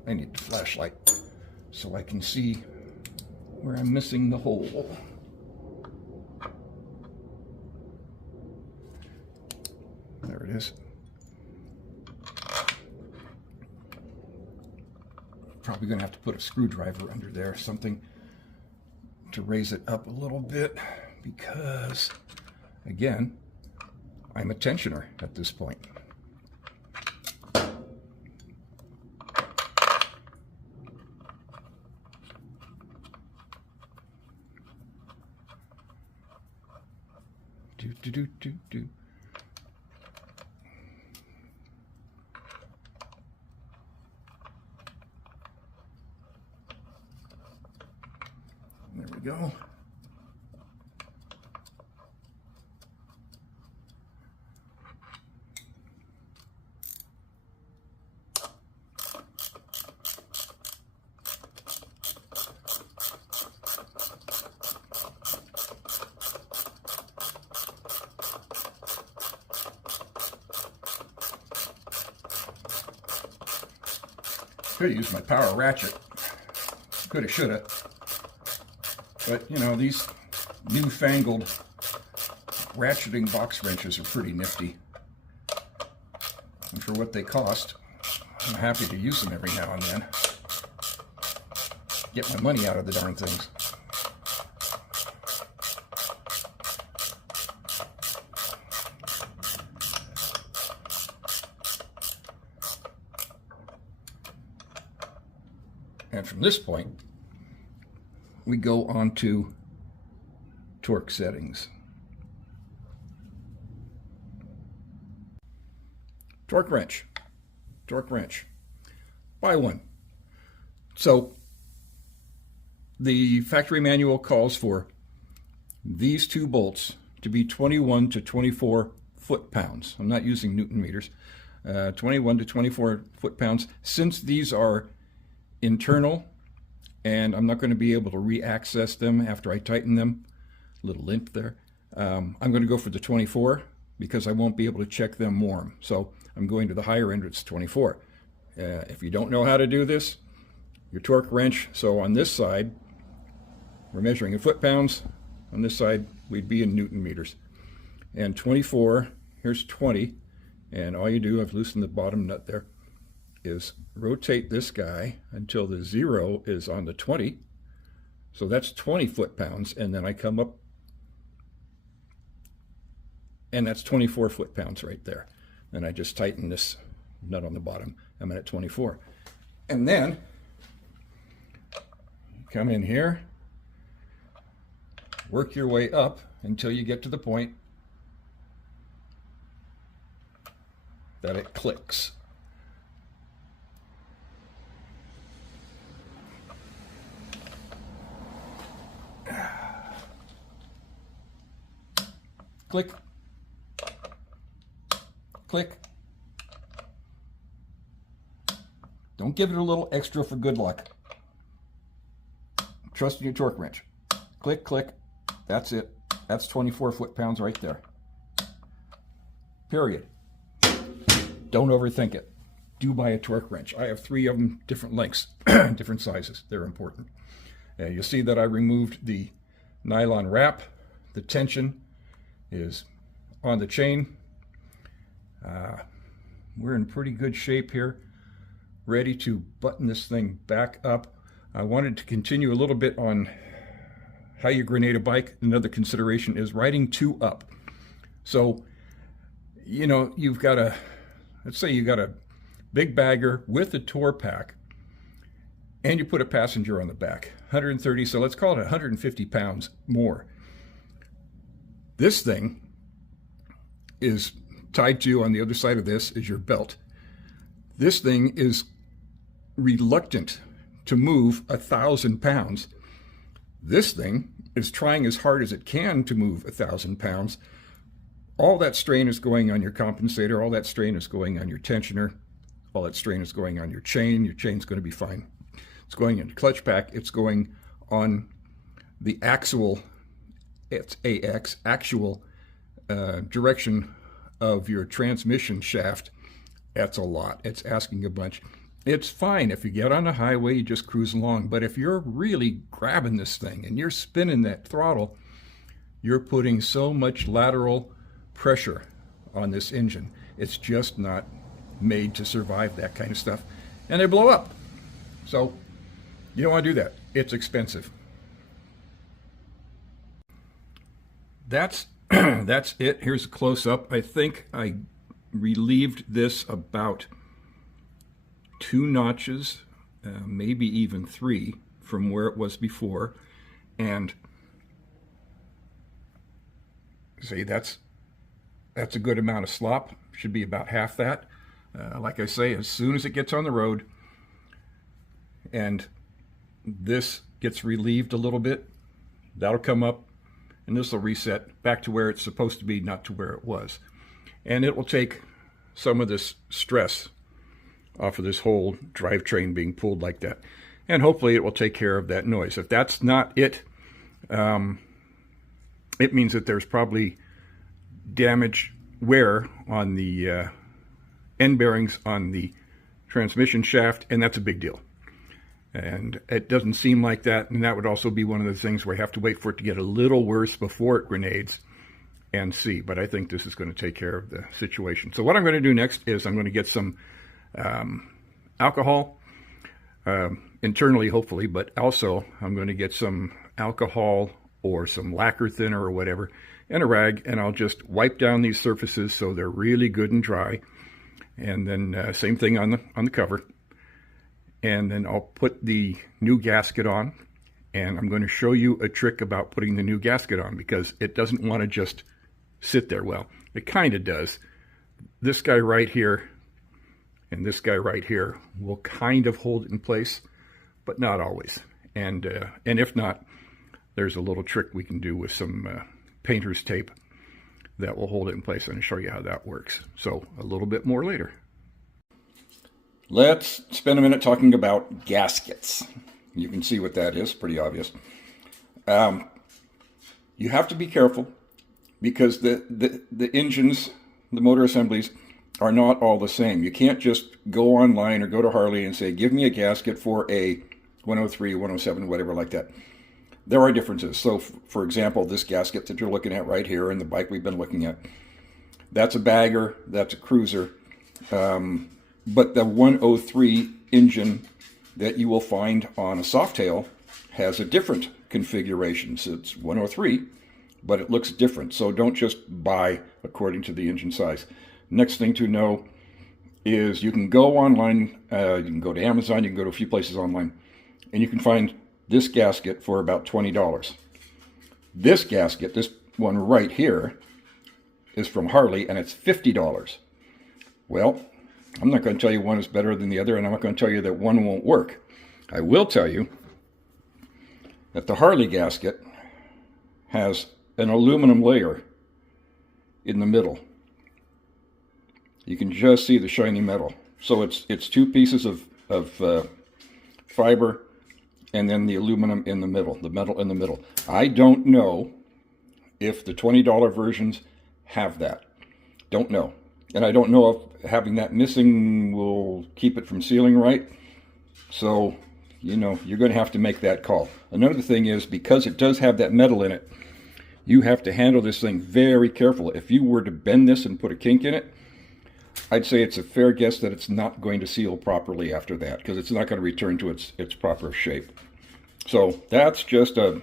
I need a flashlight so I can see where I'm missing the hole. There it is. Probably going to have to put a screwdriver under there, something to raise it up a little bit, because, again, I'm a tensioner at this point. Do. There we go. Could have used my power ratchet. Coulda, shoulda. But, you know, these newfangled ratcheting box wrenches are pretty nifty. And for what they cost, I'm happy to use them every now and then. Get my money out of the darn things. And from this point, we go on to torque settings. Torque wrench. Buy one. So the factory manual calls for these two bolts to be 21 to 24 foot-pounds. I'm not using Newton meters. 21 to 24 foot-pounds. Since these are internal, and I'm not going to be able to re-access them after I tighten them. A little limp there. I'm going to go for the 24 because I won't be able to check them warm. So I'm going to the higher end, it's 24. If you don't know how to do this, your torque wrench, so on this side, we're measuring in foot-pounds. On this side, we'd be in Newton meters. And 24, here's 20, and all you do, I've loosened the bottom nut there, is rotate this guy until the 0 is on the 20. So that's 20 foot-pounds, and then I come up, and that's 24 foot-pounds right there. And I just tighten this nut on the bottom. I'm at 24. And then come in here, work your way up until you get to the point that it clicks. Click, click. Don't give it a little extra for good luck. Trust in your torque wrench. Click, click. That's it. That's 24 foot-pounds right there. Period. Don't overthink it. Do buy a torque wrench. I have 3 of them, different lengths, different sizes. They're important. You'll see that I removed the nylon wrap. The tension is on the chain. We're in pretty good shape here. ready to button this thing back up. I wanted to continue a little bit on how you grenade a bike. Another consideration is riding two up. So, you know, you've got a, let's say you got a big bagger with a tour pack, and you put a passenger on the back, 130, so let's call it 150 pounds more. This thing is tied to, on the other side of this is your belt. This thing is reluctant to move 1,000 pounds. This thing is trying as hard as it can to move 1,000 pounds. All that strain is going on your compensator, all that strain is going on your tensioner, all that strain is going on your chain. Your chain's going to be fine. It's going into Clutchpack, it's going on the actual, it's AX, actual direction of your transmission shaft. That's a lot. It's asking a bunch. It's fine if you get on a highway, you just cruise along. But if you're really grabbing this thing and you're spinning that throttle, you're putting so much lateral pressure on this engine. It's just not made to survive that kind of stuff. And they blow up. So you don't want to do that. It's expensive. That's that's it. Here's a close-up. I think I relieved this about 2 notches, maybe even 3 from where it was before. And see, that's a good amount of slop. Should be about half that. Like I say, as soon as it gets on the road and this gets relieved a little bit, that'll come up and this will reset back to where it's supposed to be, not to where it was. And it will take some of this stress off of this whole drivetrain being pulled like that. And hopefully it will take care of that noise. If that's not it, it means that there's probably damage, wear on the end bearings on the transmission shaft, and that's a big deal. And it doesn't seem like that, and that would also be one of the things where you have to wait for it to get a little worse before it grenades and see. But I think this is going to take care of the situation. So what I'm going to do next is I'm going to get some alcohol, internally hopefully, but also I'm going to get some alcohol or some lacquer thinner or whatever, and a rag, and I'll just wipe down these surfaces so they're really good and dry. And then same thing on the cover. And then I'll put the new gasket on, and I'm going to show you a trick about putting the new gasket on, because it doesn't want to just sit there. Well, it kind of does. This guy right here and this guy right here will kind of hold it in place, but not always. And if not, there's a little trick we can do with some painter's tape that will hold it in place, and I'll show you how that works. So a little bit more later. Let's spend a minute talking about gaskets. You can see what that is, pretty obvious. You have to be careful, because the engines, the motor assemblies, are not all the same. You can't just go online or go to Harley and say, give me a gasket for a 103, 107, whatever like that. There are differences. So, for example, this gasket that you're looking at right here, and the bike we've been looking at, that's a bagger, that's a cruiser. But the 103 engine that you will find on a Softail has a different configuration. So it's 103, but it looks different. So don't just buy according to the engine size. Next thing to know is you can go online, you can go to Amazon, you can go to a few places online, and you can find this gasket for about $20. This gasket, this one right here, is from Harley, and it's $50. Well, I'm not going to tell you one is better than the other, and I'm not going to tell you that one won't work. I will tell you that the Harley gasket has an aluminum layer in the middle. You can just see the shiny metal. So it's 2 pieces of fiber, and then the aluminum in the middle, the metal in the middle. I don't know if the $20 versions have that. Don't know. And I don't know if having that missing will keep it from sealing right. So, you know, you're going to have to make that call. Another thing is, because it does have that metal in it, you have to handle this thing very careful. If you were to bend this and put a kink in it, I'd say it's a fair guess that it's not going to seal properly after that, because it's not going to return to its proper shape. So that's just a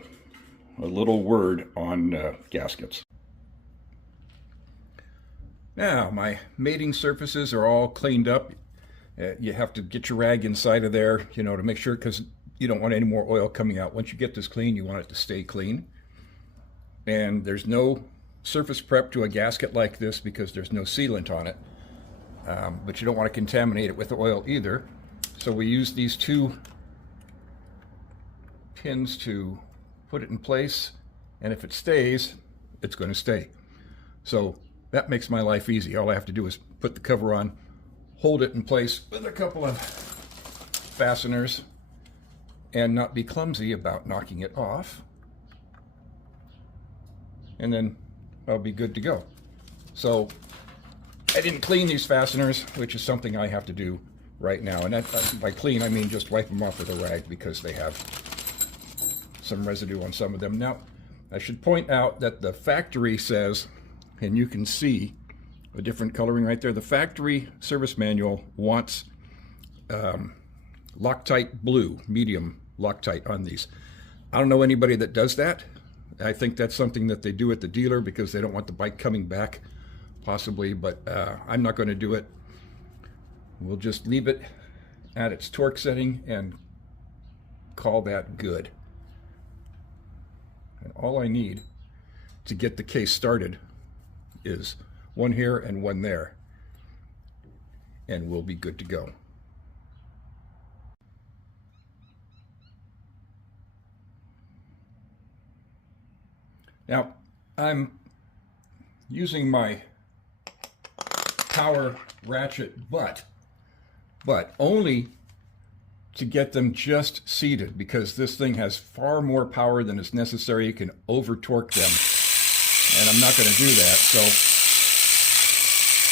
little word on gaskets. Now, my mating surfaces are all cleaned up. You have to get your rag inside of there, to make sure, because you don't want any more oil coming out. Once you get this clean, you want it to stay clean. And there's no surface prep to a gasket like this because there's no sealant on it. But you don't want to contaminate it with oil either. So we use these 2 pins to put it in place. And if it stays, it's going to stay. So that makes my life easy. All I have to do is put the cover on, hold it in place with a couple of fasteners, and not be clumsy about knocking it off. And then I'll be good to go. So I didn't clean these fasteners, which is something I have to do right now. And by clean, I mean just wipe them off with a rag because they have some residue on some of them. Now, I should point out that the factory says, and you can see a different coloring right there, the factory service manual wants Loctite blue, medium Loctite on these. I don't know anybody that does that. I think that's something that they do at the dealer because they don't want the bike coming back, possibly, but I'm not going to do it. We'll just leave it at its torque setting and call that good. And all I need to get the case started is one here and one there, and we'll be good to go. Now, I'm using my power ratchet butt, but only to get them just seated, because this thing has far more power than is necessary. You can over torque them, and I'm not going to do that. So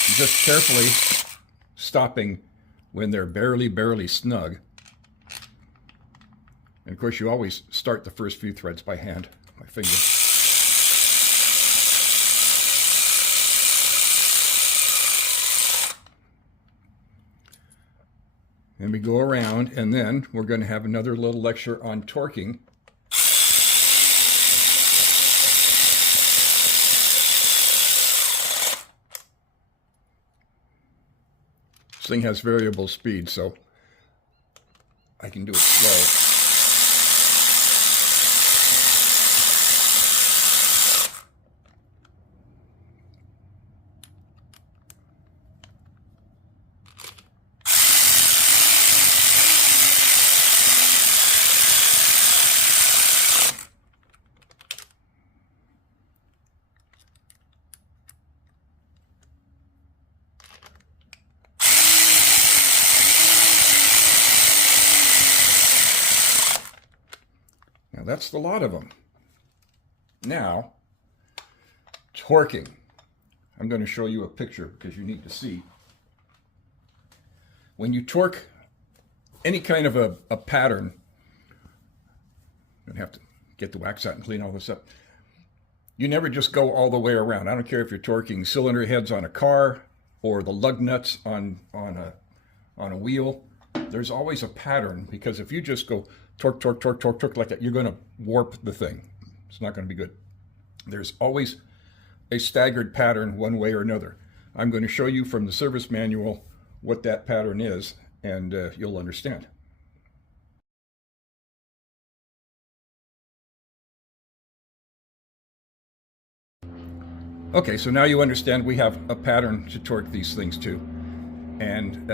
I'm just carefully stopping when they're barely snug. And of course, you always start the first few threads by hand, by finger. And we go around, and then we're going to have another little lecture on torquing. This thing has variable speed, so I can do it slow. That's the lot of them. Now, torquing. I'm going to show you a picture because you need to see. When you torque any kind of a pattern, I'm going to have to get the wax out and clean all this up. You never just go all the way around. I don't care if you're torquing cylinder heads on a car or the lug nuts on a wheel. There's always a pattern, because if you just go torque, torque, torque, torque, torque like that, you're going to warp the thing. It's not going to be good. There's always a staggered pattern one way or another. I'm going to show you from the service manual what that pattern is, and you'll understand. Okay, so now you understand we have a pattern to torque these things to. And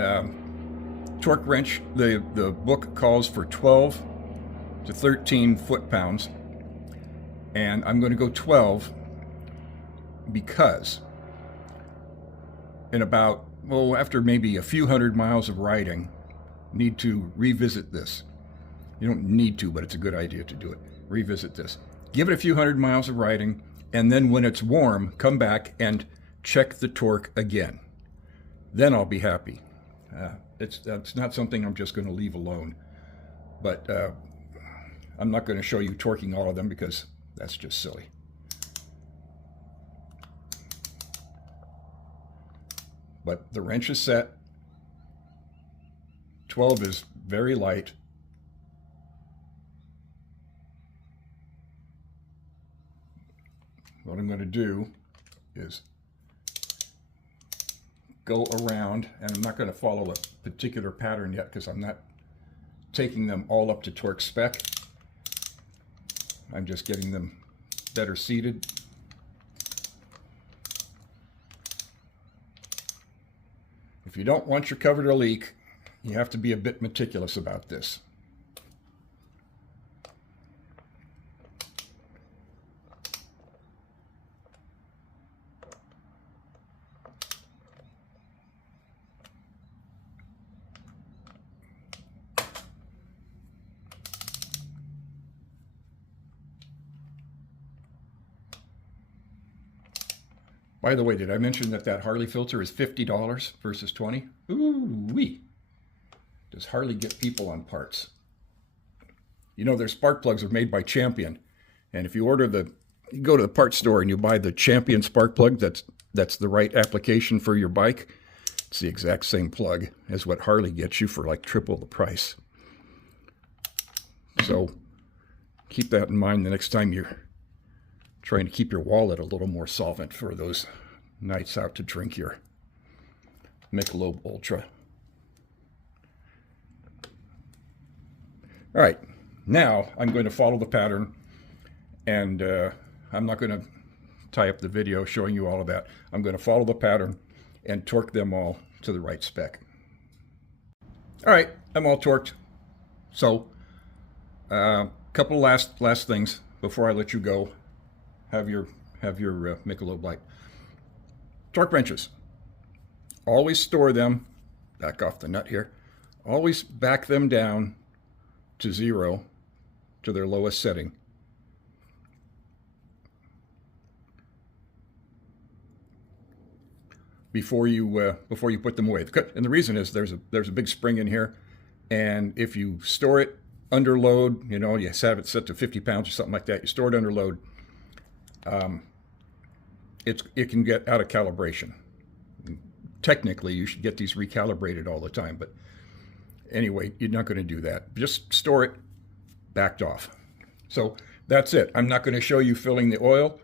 torque wrench, the book calls for 12 to 13 foot-pounds, and I'm going to go 12 because in about, well, after maybe a few hundred miles of riding, need to revisit this. You don't need to, but it's a good idea to do it. Revisit this. Give it a few hundred miles of riding, and then when it's warm, come back and check the torque again. Then I'll be happy. That's not something I'm just going to leave alone. But I'm not going to show you torquing all of them because that's just silly. But the wrench is set. 12 is very light. What I'm going to do is go around, and I'm not going to follow a particular pattern yet because I'm not taking them all up to torque spec. I'm just getting them better seated. If you don't want your cover to leak, you have to be a bit meticulous about this. By the way, did I mention that that Harley filter is $50 versus $20? Ooh-wee. Does Harley get people on parts? You know, their spark plugs are made by Champion. And if you you go to the parts store and you buy the Champion spark plug, that's the right application for your bike. It's the exact same plug as what Harley gets you for like triple the price. So keep that in mind the next time you're trying to keep your wallet a little more solvent for those nights out to drink your Michelob Ultra. All right, now I'm going to follow the pattern, and I'm not going to tie up the video showing you all of that. I'm going to follow the pattern and torque them all to the right spec. All right, I'm all torqued. So a couple last things before I let you go. Have your Michelob Light. Torque wrenches. Always store them, back off the nut here, always back them down to 0, to their lowest setting. Before you put them away. And the reason is there's a big spring in here, and if you store it under load, you know, you have it set to 50 pounds or something like that, you store it under load, it can get out of calibration. Technically, you should get these recalibrated all the time, but anyway, you're not going to do that. Just store it backed off. So that's it. I'm not going to show you filling the oil.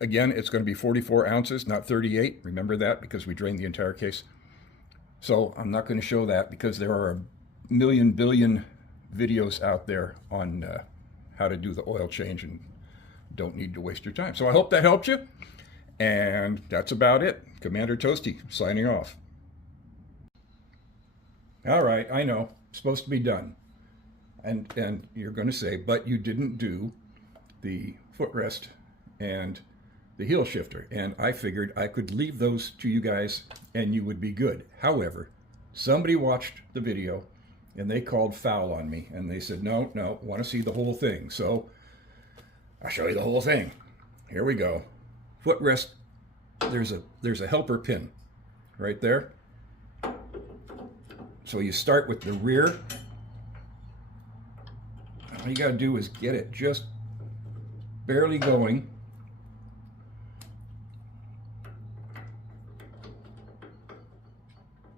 Again, it's going to be 44 ounces, not 38. Remember that, because we drained the entire case. So I'm not going to show that because there are a billion videos out there on how to do the oil change, and don't need to waste your time. So I hope that helped you. And that's about it. Commander Toasty signing off. All right, I know, it's supposed to be done. And you're going to say, but you didn't do the footrest and the heel shifter. And I figured I could leave those to you guys and you would be good. However, somebody watched the video and they called foul on me. And they said, no, want to see the whole thing. So I'll show you the whole thing. Here we go. Footrest, there's a helper pin right there. So you start with the rear. All you got to do is get it just barely going.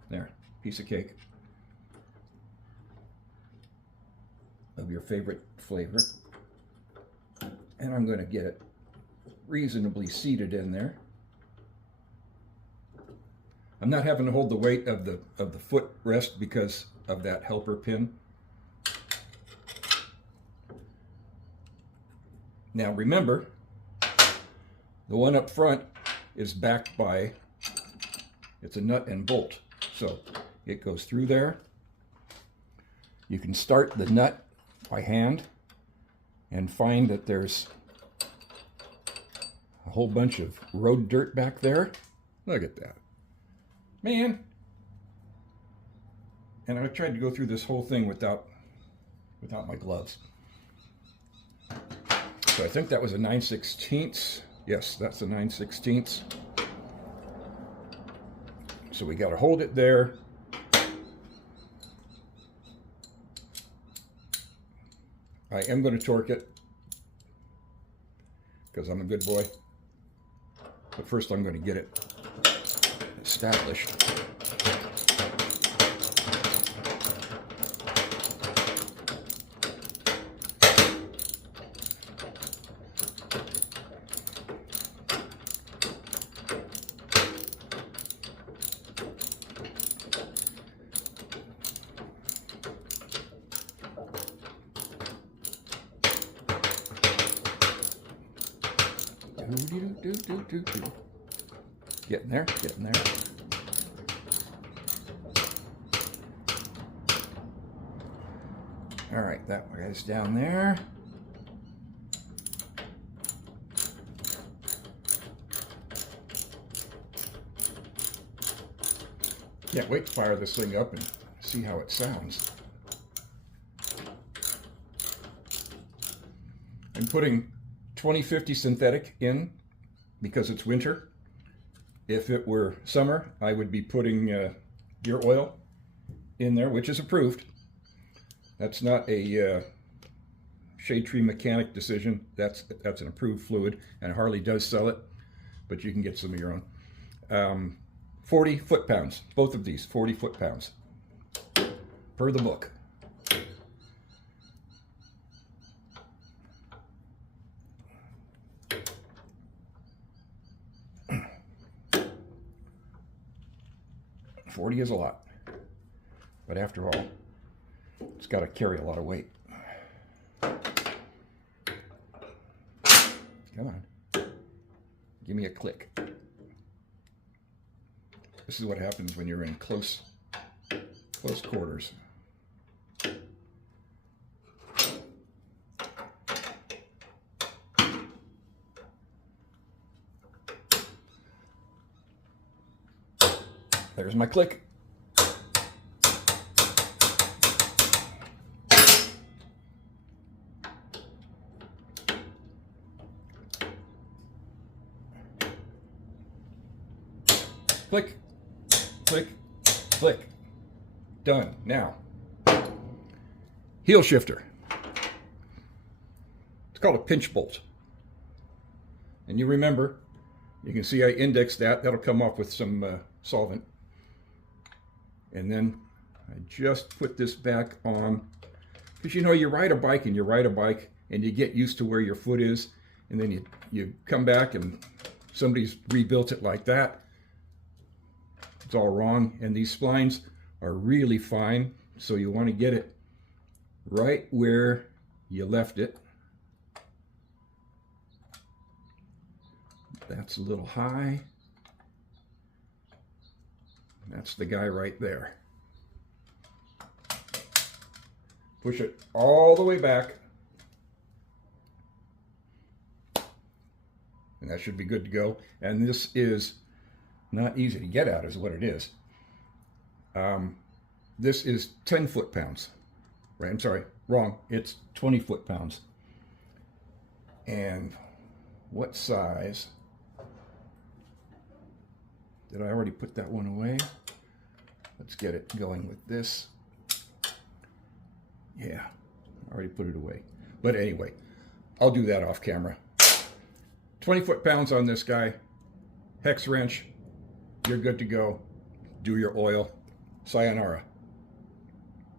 There, piece of cake of your favorite flavor. And I'm going to get it reasonably seated in there. I'm not having to hold the weight of the footrest because of that helper pin. Now remember, the one up front is backed by, it's a nut and bolt. So it goes through there. You can start the nut by hand and find that there's a whole bunch of road dirt back there. Look at that. Man. And I tried to go through this whole thing without my gloves. So I think that was a 9/16. Yes, that's a 9/16. So we got to hold it there. I am going to torque it because I'm a good boy. But first I'm going to get it established. Getting there, getting there. All right, that guy's down there. Can't wait to fire this thing up and see how it sounds. I'm putting 2050 synthetic in because it's winter. If it were summer, I would be putting gear oil in there, which is approved. That's not a Shade Tree Mechanic decision. That's an approved fluid, and Harley does sell it, but you can get some of your own. 40 foot-pounds, both of these, 40 foot-pounds, per the book. $40 is a lot, but after all, it's got to carry a lot of weight. Come on, give me a click. This is what happens when you're in close quarters. There's my click. Click, click, click. Done. Now, heel shifter. It's called a pinch bolt. And you remember, you can see I indexed that. That'll come off with some solvent. And then I just put this back on, because you know, you ride a bike and you get used to where your foot is, and then you come back and somebody's rebuilt it like that. It's all wrong, and these splines are really fine, so you want to get it right where you left it. That's a little high. That's the guy right there. Push it all the way back. And that should be good to go. And this is not easy to get at, is what it is. This is 10 foot-pounds. Right, I'm sorry, wrong. It's 20 foot-pounds. And what size? Did I already put that one away? Let's get it going with this. Yeah, I already put it away. But anyway, I'll do that off camera. 20 foot-pounds on this guy. Hex wrench. You're good to go. Do your oil. Sayonara.